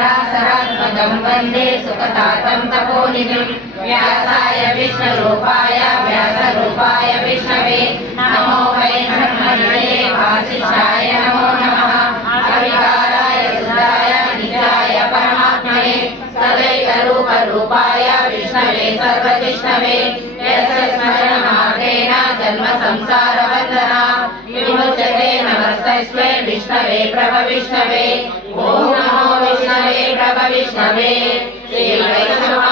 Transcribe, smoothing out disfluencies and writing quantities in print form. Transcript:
सहस्रात्मकं वन्दे सुखतातं तपोनिधिं व्यासाय विष्णुरूपाय व्यासरूपाय विष्णवे नमो वै ब्रह्मनिधये वासिष्ठाय नमो नमः अविकाराय सुधाय नित्याय परमात्मने सदैकरूपरूपाय विष्णवे सर्वजिष्णवे यस्य स्मरणमात्रेण जन्म संसारबन्धना विमुच्यते नमस्तस्मै विष्णवे प्रभविष्णवे ओम नमो विष्णवे प्रभविष्णवे श्री वैष्णव